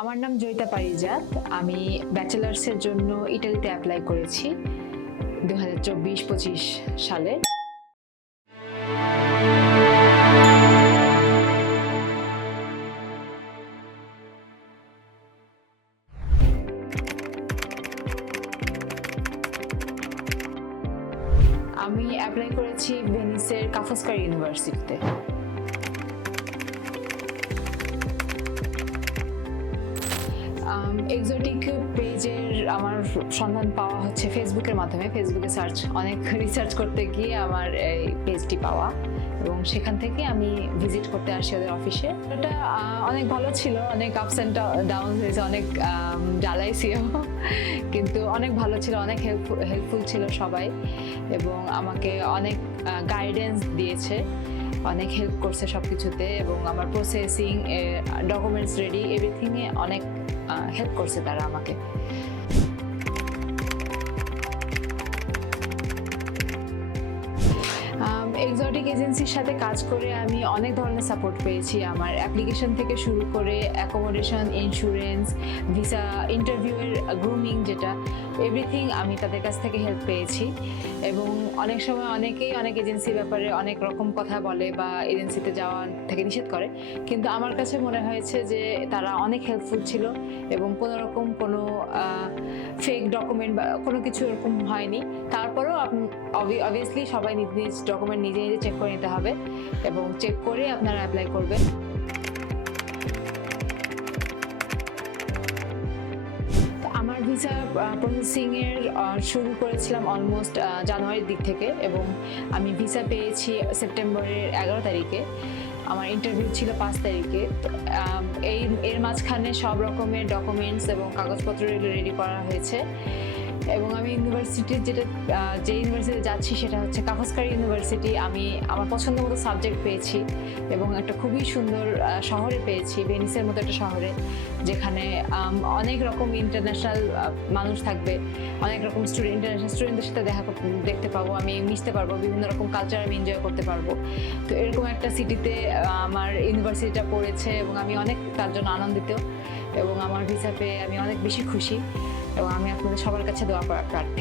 আমার নাম জয়িতা পারিজাত। আমি ব্যাচেলার্সের জন্য ইটালিতে অ্যাপ্লাই করেছি 2024-25 সালে। আমি অ্যাপ্লাই করেছি ভেনিসের কা ফস্কারি ইউনিভার্সিটিতে। এক্সোটিক পেজের আমার সন্ধান পাওয়া হচ্ছে ফেসবুকের মাধ্যমে। ফেসবুকে অনেক রিসার্চ করতে গিয়ে আমার এই পেজটি পাওয়া, এবং সেখান থেকে আমি ভিজিট করতে আসি ওদের অফিসে। এটা অনেক ভালো ছিল, অনেক আপস অ্যান্ড ডাউন হয়েছে, অনেক জ্বালাইছিও, কিন্তু অনেক ভালো ছিল, অনেক হেল্পফুল ছিল সবাই, এবং আমাকে অনেক গাইডেন্স দিয়েছে, অনেক হেল্প করছে সব কিছুতে, এবং আমার প্রসেসিং, ডকুমেন্টস রেডি, এভরিথিংয়ে অনেক হেল্প করছে তারা আমাকে। এক্সোটিক এজেন্সির সাথে কাজ করে আমি অনেক ধরনের সাপোর্ট পেয়েছি। আমার অ্যাপ্লিকেশন থেকে শুরু করে অ্যাকোমোডেশন, ইন্স্যুরেন্স, ভিসা, ইন্টারভিউয়ের গ্রুমিং, যেটা এভরিথিং আমি তাদের কাছ থেকে হেল্প পেয়েছি। এবং অনেক সময় অনেকেই অনেক এজেন্সির ব্যাপারে অনেক রকম কথা বলে বা এজেন্সিতে যাওয়া থেকে নিষেধ করে, কিন্তু আমার কাছে মনে হয়েছে যে তারা অনেক হেল্পফুল ছিল, এবং কোনো ফেক ডকুমেন্ট বা কোনো কিছু এরকম হয়নি। তারপরেও অবভিয়াসলি সবাই নিজ নিজ ডকুমেন্ট নিজে নিজে চেক করে নিতে হবে, এবং চেক করে আপনারা অ্যাপ্লাই করবেন। আমার ভিসা প্রসেসিংয়ের শুরু করেছিলাম অলমোস্ট জানুয়ারির দিক থেকে, এবং আমি ভিসা পেয়েছি সেপ্টেম্বরের 11 তারিখে। আমার ইন্টারভিউ ছিল 5 তারিখে। এর মাঝখানে সব রকমের ডকুমেন্টস এবং কাগজপত্র রেডি করা হয়েছে, এবং আমি ইউনিভার্সিটির যে ইউনিভার্সিটিতে যাচ্ছি সেটা হচ্ছে কা ফস্কারি ইউনিভার্সিটি। আমি আমার পছন্দ মতো সাবজেক্ট পেয়েছি, এবং একটা খুবই সুন্দর শহরে পেয়েছি, ভেনিসের মতো একটা শহরে, যেখানে অনেক রকম ইন্টারন্যাশনাল মানুষ থাকবে, অনেক রকম ইন্টারন্যাশনাল স্টুডেন্টদের সাথে দেখতে পাবো, আমি মিশতে পারবো, বিভিন্ন রকম কালচার আমি এনজয় করতে পারবো। তো এরকম একটা সিটিতে আমার ইউনিভার্সিটিটা পড়েছে, এবং আমি অনেক তার জন্য আনন্দিত, এবং আমার ভিসা পেয়ে আমি অনেক বেশি খুশি, এবং আমি আপনাদের সবার কাছে দোয়া করার প্রার্থী।